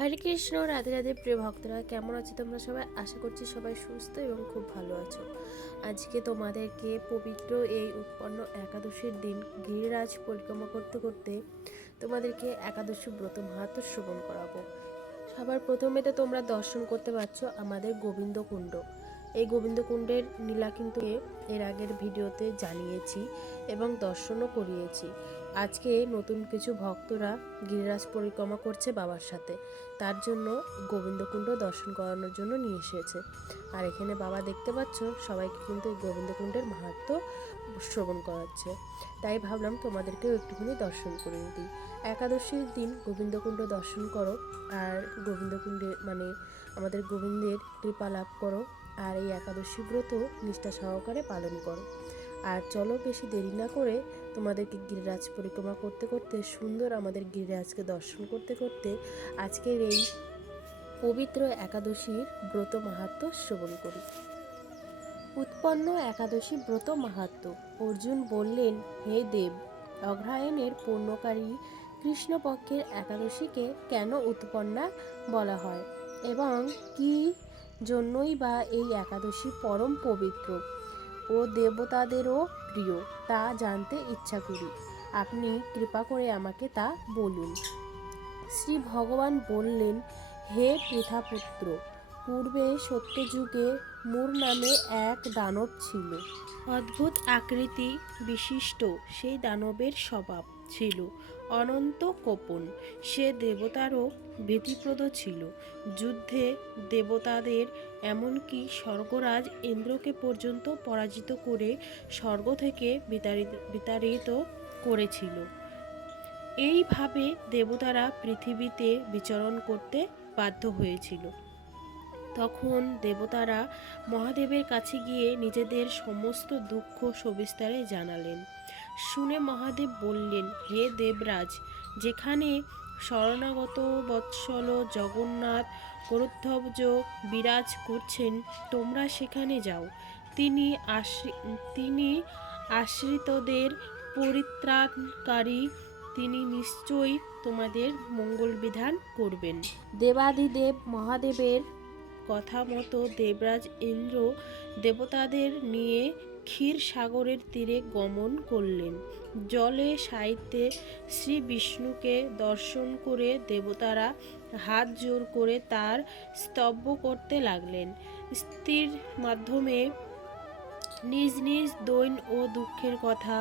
হরে কৃষ্ণ, রাধে রাধে প্রিয় ভক্তরা, কেমন আছো তোমরা সবাই? আশা করছি সবাই সুস্থ এবং খুব ভালো আছো। আজকে তোমাদেরকে পবিত্র এই উৎপন্ন একাদশীর দিন গিরিরাজ পরিক্রমা করতে করতে তোমাদেরকে একাদশী ব্রত মাহাত্ম শ্রবণ করাবো। সবার প্রথমে তো তোমরা দর্শন করতে পারছ আমাদের গোবিন্দকুণ্ড। এই গোবিন্দকুণ্ডের নীলা কিন্তু এর আগের ভিডিওতে জানিয়েছি এবং দর্শনও করিয়েছি। আজকে নতুন কিছু ভক্তরা গিরিরাজ পরিক্রমা করছে বাবার সাথে। তার জন্য গোবিন্দকুণ্ড দর্শন করানোর জন্য নিয়ে এসেছে। আর এখানে বাবা দেখতে পাচ্ছ, সবাইকে কিন্তু এই গোবিন্দকুণ্ডের মাহাত্ম শ্রবণ করাচ্ছে। তাই ভাবলাম তোমাদেরকেও একটুখানি দর্শন করে দিই। একাদশীর দিন গোবিন্দকুণ্ড দর্শন করো আর গোবিন্দকুণ্ডে মানে আমাদের গোবিন্দের কৃপা লাভ করো। আর এই একাদশী ব্রত নিষ্ঠা সহকারে পালন করো। আর চলো বেশি দেরি না করে তোমাদেরকে গিরিরাজ পরিক্রমা করতে করতে সুন্দর আমাদের গিরিরাজকে দর্শন করতে করতে আজকের এই পবিত্র একাদশীর ব্রত মাহাত্ম শ্রবণ করি। উৎপন্ন একাদশী ব্রত মাহাত্ম। অর্জুন বললেন, হে দেব, অগ্রহায়ণের পূর্ণকারী কৃষ্ণপক্ষের একাদশীকে কেন উৎপন্না বলা হয়? এবং কি জন্যই বা এই একাদশী পরম পবিত্র? ও দেবতাদেরও প্রিয়, তা জানতে ইচ্ছা করি। আপনি কৃপা করে আমাকে তা বলুন। শ্রী ভগবান বললেন, হে পৃথাপুত্র পূর্বে সত্যযুগে মূর নামে এক দানব ছিল। অদ্ভুত আকৃতি বিশিষ্ট সেই দানবের স্বভাব ছিল। অনন্ত কোপন, সে দেবতারও ভীতিপ্রদ ছিল। যুদ্ধে দেবতাদের এমনকি স্বর্গরাজ ইন্দ্রকে পর্যন্ত পরাজিত করে স্বর্গ থেকে বিতাড়িত বিতাড়িত করেছিল। এইভাবে দেবতারা পৃথিবীতে বিচরণ করতে বাধ্য হয়েছিল। তখন দেবতারা মহাদেবের কাছে গিয়ে নিজেদের সমস্ত দুঃখ সবিস্তারে জানালেন। শুনে মহাদেব বললেন, হে দেবরাজ, যেখানে শরণাগত বৎসল জগন্নাথ গরুদ্ধব্জ বিরাজ করছেন, তোমরা সেখানে যাও। তিনি আশ্রি, তিনি আশ্রিতদের পরিত্রাণকারী, তিনি নিশ্চয়ই তোমাদের মঙ্গল বিধান করবেন। দেবাদিদেব মহাদেবের কথা মতো দেবরাজ ইন্দ্র দেবতাদের নিয়ে ক্ষীর সাগরের তীরে গমন করলেন। জলে সাহিত্যে শ্রী বিষ্ণুকে দর্শন করে দেবতারা হাত জোর করে তার স্তব্য করতে লাগলেন। স্ত্রীর মাধ্যমে নিজ নিজ দৈন ও দুঃখের কথা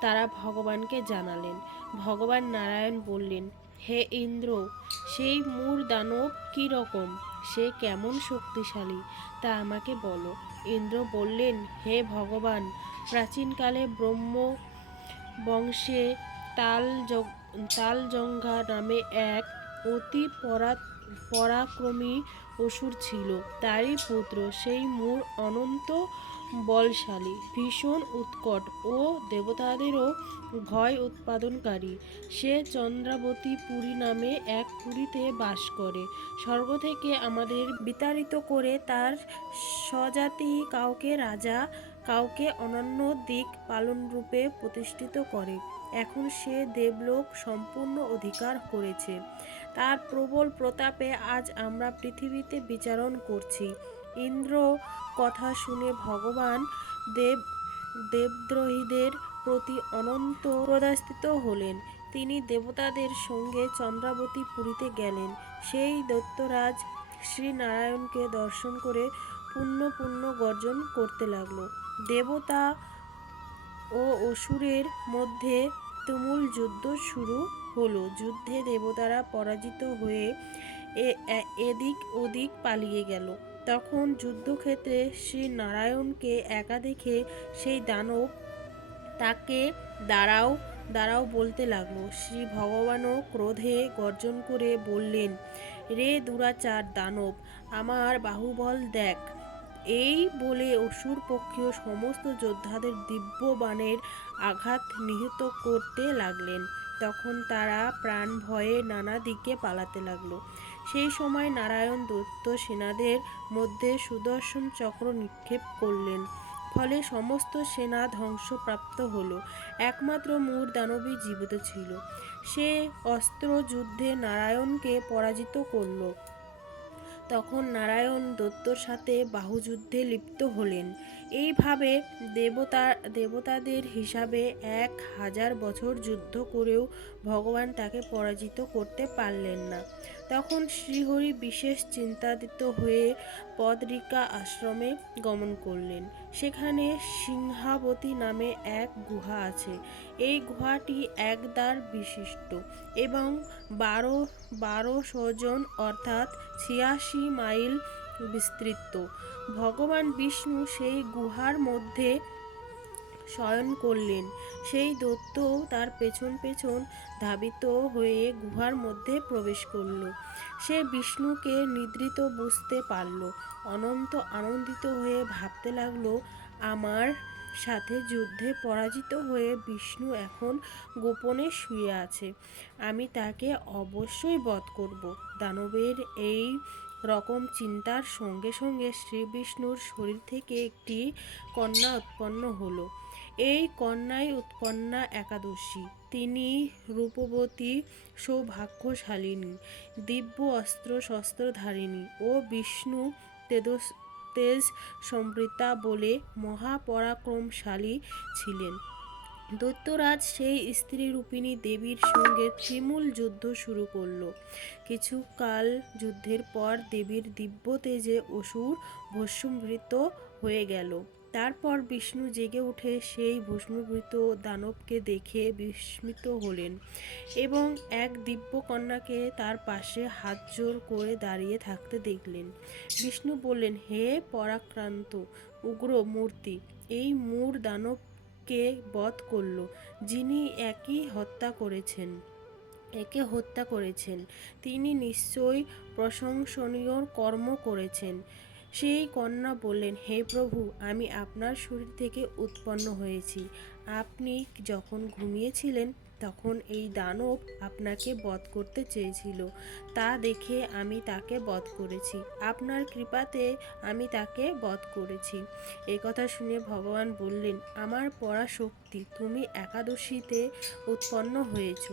তারা ভগবানকে জানালেন। ভগবান নারায়ণ বললেন হে ইন্দ্র, সেই মূর দানব কী রকম? সে কেমন শক্তিশালী? তা আমাকে বলো। ইন্দ্র বললেন, হে ভগবান, প্রাচীনকালে ব্রহ্ম বংশে তাল তালজঙ্ঘা নামে এক অতি পরা পরাক্রমী অসুর ছিল। তারই পুত্র সেই মূর অনন্ত বলশালী, ভীষণ উৎকট ও দেবতাদেরও ভয় উৎপাদনকারী। সে চন্দ্রাবতী পুরী নামে এক পুরীতে বাস করে। স্বর্গ থেকে আমাদের বিতাড়িত করে তার স্বজাতি কাউকে রাজা, কাউকে অনন্য দিক পালন রূপে প্রতিষ্ঠিত করে। এখন সে দেবলোক সম্পূর্ণ অধিকার করেছে। তার প্রবল প্রতাপে আজ আমরা পৃথিবীতে বিচারণ করছি। ইন্দ্র কথা শুনে ভগবান দেব, দেবদ্রোহীদের প্রতি অনন্ত প্রদাস্তিত হলেন। তিনি দেবতাদের সঙ্গে চন্দ্রাবতী পুরীতে গেলেন। সেই দৈত্যরাজ শ্রীনারায়ণকে দর্শন করে পুণ্য পুণ্য গর্জন করতে লাগল। দেবতা ও অসুরের মধ্যে তুমুল যুদ্ধ শুরু হলো। যুদ্ধে দেবতারা পরাজিত হয়ে এদিক ওদিক পালিয়ে গেল। তখন যুদ্ধক্ষেত্রে শ্রী নারায়ণকে একা দেখে সেই দানব তাকে দাঁড়াও দাঁড়াও বলতে লাগল। শ্রী ভগবানও ক্রোধে গর্জন করে বললেন, রে দুরাচার দানব, আমার বাহুবল দেখ এই বলে অসুর পক্ষীয় সমস্ত যোদ্ধাদের দিব্য বাণের আঘাত নিহত করতে লাগলেন। তখন তারা প্রাণ ভয়ে নানা দিকে পালাতে লাগল। সেই সময় নারায়ণ দত্ত সেনাদের মধ্যে সুদর্শন চক্র নিক্ষেপ করলেন। ফলে সমস্ত সেনা ধ্বংসপ্রাপ্ত হলো। একমাত্র মূর দানবী জীবিত ছিল। সে অস্ত্র যুদ্ধে নারায়ণকে পরাজিত করল। তখন নারায়ণ দত্তর সাথে বাহুযুদ্ধে লিপ্ত হলেন। এইভাবে দেবতা, দেবতাদের হিসাবে এক হাজার বছর যুদ্ধ করেও ভগবান তাকে পরাজিত করতে পারলেন না। তখন শ্রীহরি বিশেষ চিন্তাদিত হয়ে পদরিকা আশ্রমে গমন করলেন। সেখানে সিংহাবতী নামে এক গুহা আছে। এই গুহাটি একদ্বার বিশিষ্ট এবং বারো বারো সজন অর্থাৎ ছিয়াশি মাইল বিস্তৃত। ভগবান বিষ্ণু সেই গুহার মধ্যে শয়ন করলেন। সেই দত্ত তার পেছন পেছন ধাবিত হয়ে গুহার মধ্যে প্রবেশ করল। সে বিষ্ণুকে নিদ্রিত বুঝতে পারল। অনন্ত আনন্দিত হয়ে ভাবতে লাগল, আমার সাথে যুদ্ধে পরাজিত হয়ে বিষ্ণু এখন গোপনে শুয়ে আছে। আমি তাকে অবশ্যই বধ করব। দানবের এই রকম চিন্তার সঙ্গে সঙ্গে শ্রী বিষ্ণুর শরীর থেকে একটি কন্যা উৎপন্ন হলো। এই কন্যাই উৎপন্না একাদশী। তিনি রূপবতী, সৌভাগ্যশালিনী, দিব্য অস্ত্র শস্ত্রধারিণী ও বিষ্ণু তেজস, তেজ সমৃতা বলে মহাপরাক্রমশালী ছিলেন। দৈত্যরাজ সেই স্ত্রী রূপিণী দেবীর সঙ্গে ত্রিমূল যুদ্ধ শুরু করল। কিছুকাল যুদ্ধের পর দেবীর দিব্য তেজে অসুর ভস্মীভূত হয়ে গেল। তারপর বিষ্ণু জেগে উঠে সেই ভস্মীভূত দানবকে দেখে বিস্মিত হলেন এবং এক দিব্য কন্যাকে তার পাশে হাত জোর করে দাঁড়িয়ে থাকতে দেখলেন। বিষ্ণু বললেন, হে পরাক্রান্ত, উগ্র মূর্তি, এই মূর দানবকে বধ করল, যিনি একই হত্যা করেছেন, একে হত্যা করেছেন, তিনি নিশ্চয়ই প্রশংসনীয় কর্ম করেছেন সেই কন্যা বললেন, হে প্রভু, আমি আপনার শরীর থেকে উৎপন্ন হয়েছি। আপনি যখন ঘুমিয়েছিলেন, তখন এই দানব আপনাকে বধ করতে চেয়েছিল। তা দেখে আমি তাকে বধ করেছি। আপনার কৃপাতে আমি তাকে বধ করেছি। এই কথা শুনে ভগবান বললেন, আমার পরাশক্তি, তুমি একাদশীতে উৎপন্ন হয়েছ।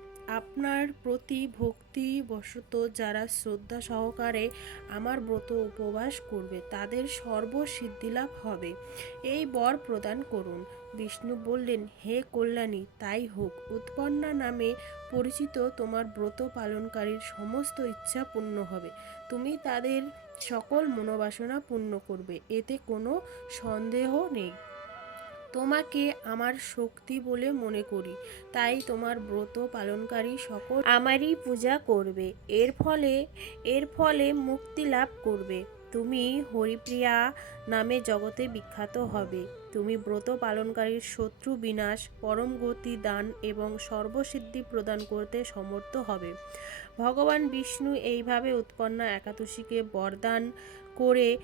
আপনার প্রতি ভক্তি বশত যারা শ্রদ্ধা সহকারে আমার ব্রত উপবাস করবে, তাদের সর্বসিদ্ধিলাভ হবে। এই বর প্রদান করুন। বিষ্ণু বললেন, হে কল্যাণী, তাই হোক। উৎপন্না নামে পরিচিত তোমার ব্রত পালনকারীর সমস্ত ইচ্ছা পূর্ণ হবে। তুমি তাদের সকল মনোবাসনা পূর্ণ করবে। এতে কোনো সন্দেহ নেই। তোমাকে আমার শক্তি বলে মনে করি, তাই তোমার ব্রত পালনকারী সকল আমারই পূজা করবে। এর ফলে এর ফলে মুক্তি লাভ করবে। তুমি হরিপ্রিয়া নামে জগতে বিখ্যাত হবে। তুমি ব্রত পালনকারীর শত্রু বিনাশ, পরম গতি দান এবং সর্বসিদ্ধি প্রদান করতে সমর্থ হবে। ভগবান বিষ্ণু এইভাবে উৎপন্না একাদশীকে বরদান করে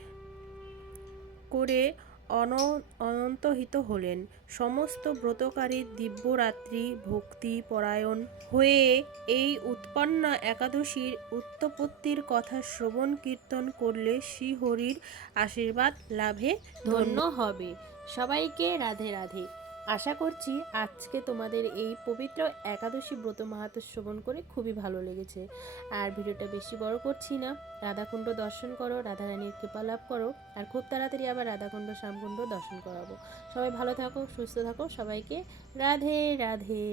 করে অনন্তহিত হলেন। সমস্ত ব্রতকারী দিব্যরাত্রি ভক্তি পরায়ণ হয়ে এই উৎপন্ন একাদশীর উত্তপত্তির কথা শ্রবণ কীর্তন করলে শ্রীহরির আশীর্বাদ লাভে ধন্য হবে। সবাইকে রাধে রাধে। আশা করছি আজকে তোমাদের এই পবিত্র একাদশী ব্রত মাহাত্ম শ্রবণ করে খুবই ভালো লেগেছে। আর ভিডিওটা বেশি বড় করছি না। রাধাকুণ্ড দর্শন করো, রাধারানীর কৃপা লাভ করো, আর খুব তাড়াতাড়ি আবার রাধাকুণ্ড, শ্যামকুণ্ড দর্শন করাবো। সবাই ভালো থাকো, সুস্থ থাকো, সবাইকে রাধে রাধে।